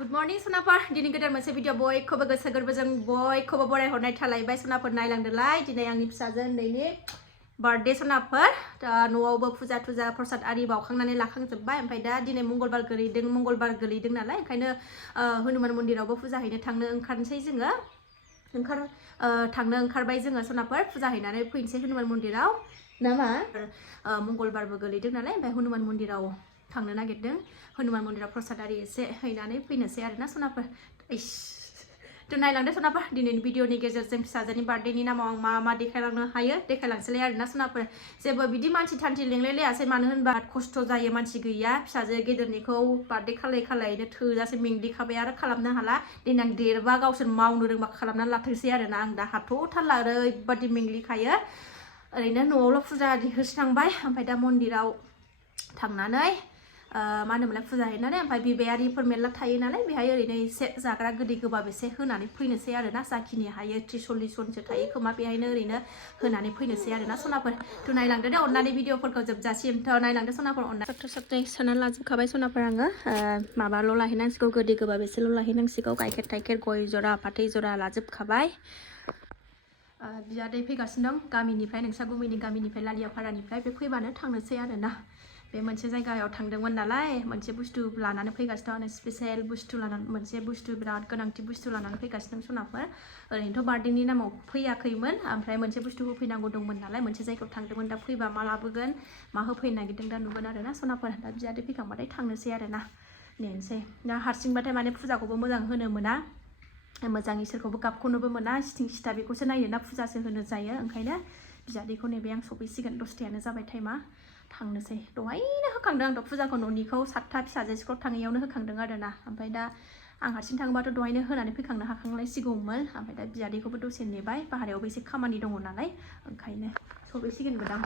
Good morning Sonaपर दिनै गोदान मोनसे भिडिअ बयखौबो गोसो गोरबोजों बयखौबो बरायहरनाय थालायबाय सोनाफोर नायलांदोलाय दिनै आंनि फिसाजो उन्दैनि बार्थडे सोनाफोर न'आवबो फुजा थुजा प्रसाद आरि बावखांनानै लाखांजोब्बाय ओमफ्राय दा दिनै मंगलबार गोलैदों नालाय ओंखायनो हनुमान मन्दिरावबो फुजा हैनो थांनो ओंखारनोसै जोङो थांनो ओंखारबाय जोङो सोनाफोर फुजा हैनानै फैनोसै हनुमान मन्दिराव नामा मंगलबारबो गोलैदों नालाय ओमफ्राय हनुमान मन्दिराव थांनो नागिरदों हनुमान मन्दिराव प्रसाद आरि एसे हैनानै फैनोसै आरोना सोनाफोर थ' नायलांदो सोनाफोर दिनैनि भिडिअनि गेजेरजों फिसाजोनि बार्थडेनि नामाव आं मा देखायलांनो हायो देखायलांसैलाय आरोना सोनाफोर जेबो बिदि मानसि थान्थि लिंलायलायासै मानो होनबा खस्थ' जायो मानसि गैया फिसाजो गेदेरनिखौ बार्थडे खालायनो थोजासे मेंग्लिखाबाय आरो खालामनो हाला देनां देरबा गावसोर मावनो रोंबा खालामनानै लाथोंसै आरोना आं दा हाथ'थारला ओरैबादि मेंग्लिखायो ओरैनो न'आवल' फुजा आरि होस्रांबाय ओमफ्राय दा मन्दिराव थांनानै मा होनोमोनलाय फुजा हैनानै ओमफ्राय बिबायारिफोर मेरला थायो नालाय बेहाय ओरैनो एसे जाग्रा गोदै गोबाब एसे होनानै फैनोसै आरोना जाखिनि हायो 30-40 जनसो थायो खोमा बेहायनो ओरैनो होनानै फैनोसै आरोना सोनाफोर थ' नायलांदो दे अननानै भिडिअफोरखौ जोबजासिम थ' नायलांदो सोनाफोर अननानै सप्ताह सोनानै लाजोबखाबाय सोनाफोर आङो माबाल' लाहैनांसिगौ गोदै गोबाब एसेल' लाहैनांसिगौ गाइखेर थाइखेर गय जरा फाथै जरा लाजोबखाबाय बियादै फैगासिनो दं गामिनिफ्राय नोंसा गुमैनि गामिनिफ्राय लालियाफारानिफ्राय बे फैबानो थांनोसै आरोना बे मोनसे जायगायाव थांदोंमोन नालाय मोनसे बुस्थु लानानै फैगासिनो दं स्पेशल बुस्थु लानानै मोनसे बुस्थु बिराद गोनांथि बुस्थु लानानै फैगासिनो दं सोनाफोर ओरैनोथ' बार्थडेनि नामाव फैयाखैमोन ओमफ्राय मोनसे बुस्थु होफैनांगौ दंमोन नालाय मोनसे जायगायाव थांदोंमोन दा फैबा मा लाबोगोन मा होफैनो नागिरदों दा नुगोन आरोना सोनाफोर दा बियादै फैखांबाथाय थांनोसै आरोना नेनोसै दा हारसिंबाथाय माने फुजाखौबो मोजां होनो मोना मोजां इसोरखौबो गाबखौनोबो मोना सिथिं सिथा बेखौसो नायो ना फुजासो होनो जायो ओंखायनो बियादैखौ नैबे आं सफैसिगोन 10थायानो जाबाय टाइमा थांनोसै दहायनो होखांदों आंथ' फुजाखौ न'निखौ 7था फिसाजो स्कुलाव थाङैयावनो होखांदों आरोना ओमफ्राय दा आं हारसिं थाङोबाथ' दहायनो होनानै फैखांनो हाखांलायसिगौमोन ओमफ्राय दा बियादैखौबो दसे नेबाय बाहेरायावबो एसे खामानि दङ नालाय ओंखायनो सफैसिगोनबोदां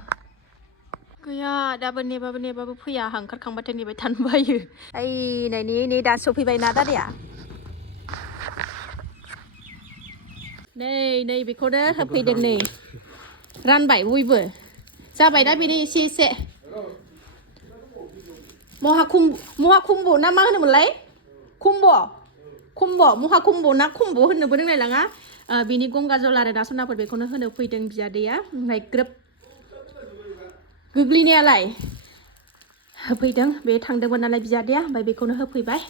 गैया दाबो नेबाबो फैया ओंखारखांबाथाय नेबाय थानो बायो नै दा सफैबाय ना दादाया नै बेखौनो होफैदों नै रानबाय बयबो जाबाय दा बेनो एसे महाकुम्भ ना मा होनोमोनलाय कुम्भ महाकुम्भ ना कुम्भ होननोबो रोंलायलाङा बिनि गंगा जल आरो दा सोनाफोर बेखौनो होनो फैदों बियादैया ओमफ्राय ग्रोब गोग्लैनायालाय होफैदों बे थांदोंमोन नालाय बियादैया ओमफ्राय बेखौनो होफैबाय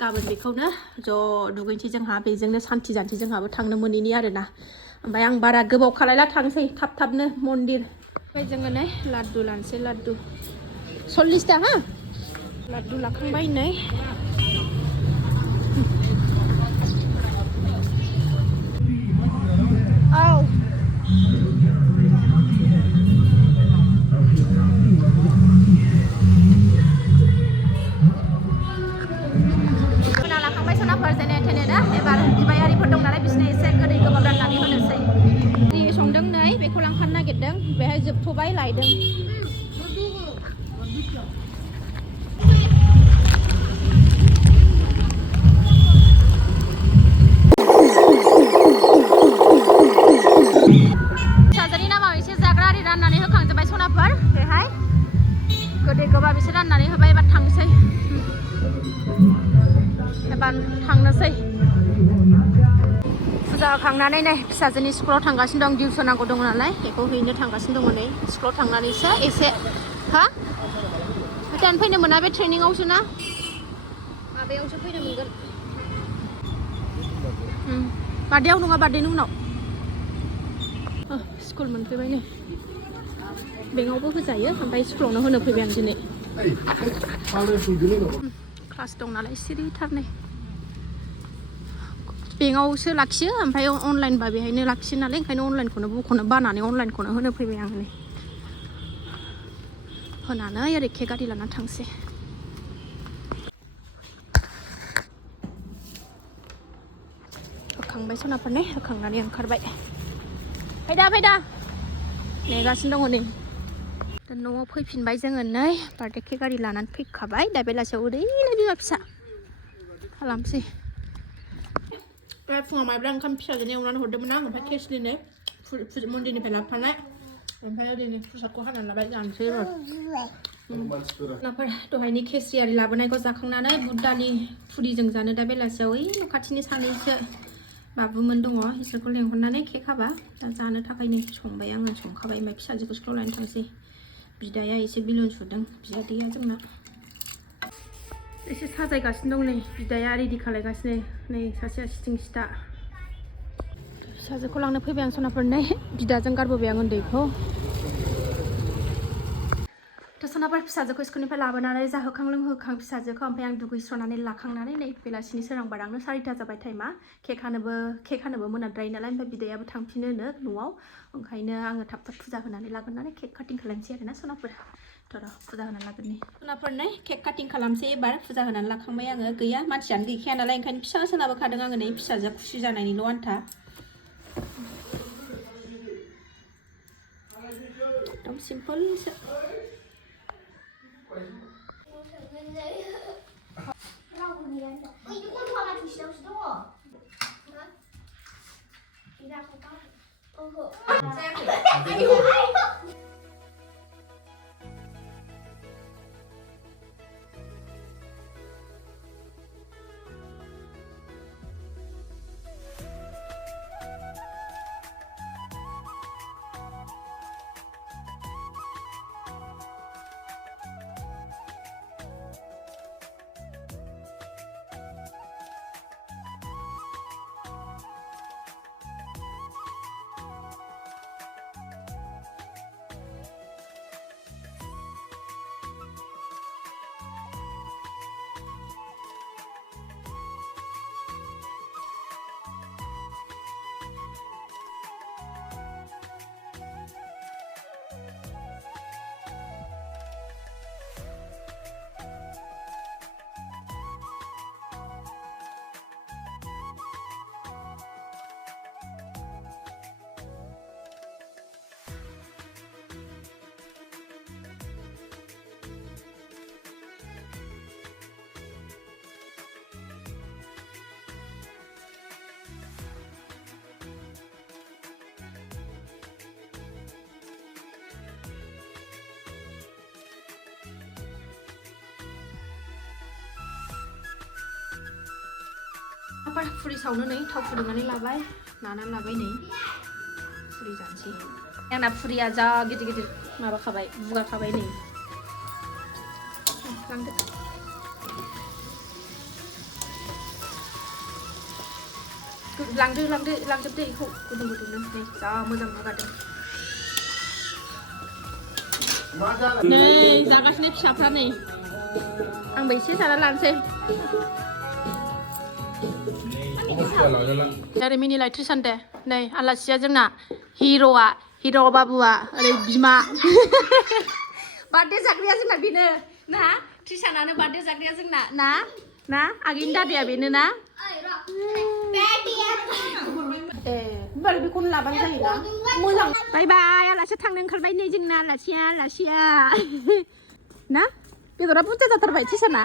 गाबोन बेखौनो ज' दुगैनोसै जोंहा बेजोंनो सान्थि जानोसै जोंहाबो थांनो मोनैनि आरोना ओमफ्राय आं बारा गोबाव खालायला थांसै थाबनो मन्दिर ओमफ्राय जोङो नै लाड्डु लानोसै लाड्डु 40टा हा लाड्डु लाखांबाय नै औ लाखांबाय सोनाफोर जेने थेने दा एबार बिबायारिफोर दं नालाय बिसोरनो एसे गोदै गोबाब राननानै होनोसै संदों नै बेखौ लांफानो नागिरदों बेहाय जोबथ'बाय लायदों फिसाजोनि नामाव एसे जाग्रा आरि राननानै होखांजोब्बाय सनाफोर बेहाय गोदै गोबाब एसे राननानै होबाय एबार थांसै फुजा होखांनानै नै फिसाजोनि स्कुलाव थांगासिनो दं टिउसन नांगौ दङ नालाय बेखौ हैनो थांगासिनो दङ नै स्कुलाव थांनानैसो एसे हा दानो फैनो मोना बे ट्रेनिंआवसो ना माबायावसो फैनो मोनगोन बार्थडेआव नङा बार्थडेनि उनाव स्कुल मोनफैबाय नै बेंकआवबो होजायो ओमफ्राय स्कुलावनो होनो फैबाय आं दिनै क्लास दं नालाय सिरिथार नै बेंकआवसो लाखियो ओमफ्राय अनलाइनबा बेहायनो लाखियो नालाय ओंखायनो अनलाइनखौनो बख'नो बानानै अनलाइनखौनो होनो फैबाय आं नै होनानै ओरै के गारि लाना थांसै होखांबाय सनाफोर नै होखांनानै ओंखारबाय फैदा नेगासिनो दङ नै दा न'आव फैफिनबाय जोङो नै बार्थडे के गारि लानानै फैखाबाय दा बेलासियाव ओरैनो बिमा फिसा खालामसै फुङाव माइब्रा ओंखाम फिसाजोनो एवनानै हरदोंमोन आं ओमफ्राय केसलिनो मन्दिरनिफ्राय लाबोफानाय ओमफ्राय ओरैनो प्रसादखौ हानानै लाबाय जानोसै नाफोर दहायनि केसरियारि लाबोनायखौ जाखांनानै बुट दालि फुरिजों जानो दा बेलासियाव ओइ न' खाथिनि सानैसो बाबुमोन दङ इसोरखौ लेंहरनानै केक हाबा दा जानो थाखाय नै संबाय आङो संखाबाय ओमफ्राय फिसाजोखौ स्कुलाव लायनो थांसै बिदाया एसे बिलुन सुदों बिदादैया जोंना एसे साजायगासिनो दं नै बिदाया रेडि खालायगासिनो नै सासेया सिथिं सिथा फिसाजोखौ लांनो फैबाय आं सनाफोर नै बिदाजों गारबोबाय आं उन्दैखौ सनाफोर फिसाजोखौ स्कुलनिफ्राय लाबोनानै जाहोखां लोंहोखां फिसाजोखौ ओमफ्राय आं दुगैस्रनानै लाखांनानै नै बेलासिनि सोरांबारांनो 4टा जाबाय टाइमा केक हानोबो मोनाद्राय नालाय ओमफ्राय बिदायाबो थांफिनोनो न'आव ओंखायनो आङो थाब थाब फुजा होनानै लागोननानै केक काटिं खालामसै आरोना सनाफोर थ' फुजा होनानै लागोननि सनाफोर नै केक काटिं खालामसै एबार फुजा होनानै लाखांबाय आङो गैया मानसियानो गैखाया नालाय ओंखायनो फिसा लाबोखादों आङो नै फिसाजोआ खुसि जानायनिल' आन्था एकदम सिम्पोलसो फुरि सावनो नै थाव फुदुंनानै लाबाय नानानै लाबाय नै फुरि जानोसै आंना फुरिया जा गिदिर गिदिर माबाखाबाय बुगाखाबाय नै लांजोबदो बेखौ गुदुंनो नै जा मोजां बुगादों नै जागासिनो फिसाफ्रा नै आंबो एसे जाना लानोसै dari mini electrician deh नै आलासिया जोंना हिर' बाबुआ ओरै बिमा बार्थडे जाग्राया जोंना बेनो ना ट्रिसानानो बार्थडे जाग्राया जोंना ना आगैनि दादाया बेनो ना होमबालाय बेखौनो लाबानो जायोना मोजां बाय बाय आलासिया थांनो ओंखारबाय नै जोंना आलासिया ना बेदरा बुरजा जाथारबाय ट्रिसाना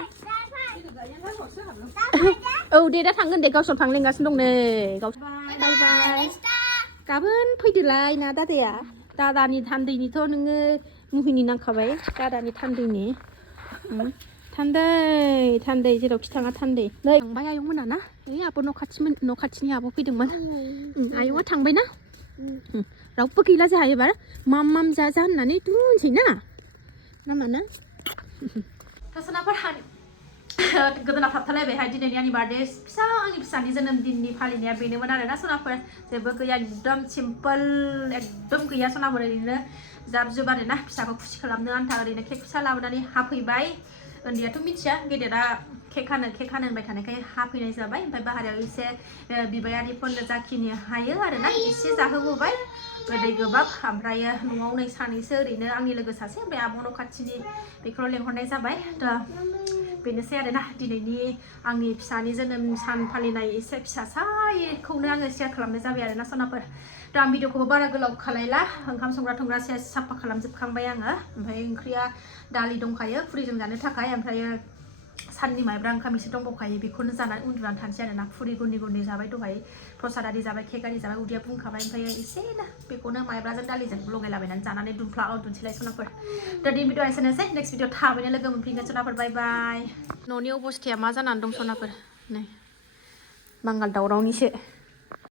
औ दे दा थांगोन दे गावसोर थांलेंगासिनो दं नै बाय गाबोन फैदोलाय ना दादाया दादानि थान्दैनिथ' नोङो मुहिनि नांखाबाय दादानि थान्दैनि थान्दै जेरावखि थाङा थान्दै नै थांबाय आयं मोना ना ओइ आब' न' खाथिनि आब' फैदोंमोन आयंआ थांबाय ना रावबो गैला जोंहा एबार माम जा होननानै दुनसै ना माना सनाफोर गोदोना थाबथालायबायहाय दिनैनि आंनि बार्थडे आंनि फिसानि जोनोम दिननि फालिनाया बेनोमोन आरोना सनाफोर जेबो गैया एकदम सिम्पोल एकदम गैया सनाफोर ओरैनो जाब जुब आरोना फिसाखौ खुसि खालामनो आन्था ओरैनो केक फिसा लाबोनानै हाफैबाय उन्दैयाथ' मिथिया गेदेरा केक हानो होनबाय थानायखाय हाफैनाय जाबाय ओमफ्राय बाहेरायाव एसे बिबायारिफोरनो जाखिनि हायो आरोना एसे जाहोबोबाय गोदै गोबाब ओमफ्रायो न'आव नै सानैसो ओरैनो आंनि लोगो सासे ओमफ्राय आब' न' खाथिनि बेखौल' लेंहरनाय जाबाय दा बेनोसै आरोना दिनैनि आंनि फिसानि जोनोम सान फालिनाय एसे फिसासायखौनो आङो शेयार खालामनाय जाबाय आरोना सनाफोर दा आं भिडिअखौबो बारा गोलाव खालायला ओंखाम संग्रा साफा खालामजोबखांबाय आङो ओमफ्राय ओंख्रिया दालि दंखायो फुरिजों जानो थाखाय ओमफ्रायो साननि माइब्रा ओंखाम एसे दंबावखायो बेखौनो जानानै उन्दुनानै थानोसै आरोना फुरि गुन्दै गुन्दै जाबाय दहाय प्रसाद आरि जाबाय केक आरि जाबाय उदैया बुंखाबाय ओमफ्राय एसेनो बेखौनो माइब्राजों दालिजों लगायलाबायनानै जानानै दुमफ्ला उन्दुनोसैलाय सनाफोर दा दिनै भिडिअ एसेनोसै नेक्स्ट भिडिअ थाबैनो लोगो मोनफिनगोन सनाफोर बाय बाय न'नि अबस्थाया मा जानानै दं सनाफोर नै बांगाल दावरावनिसो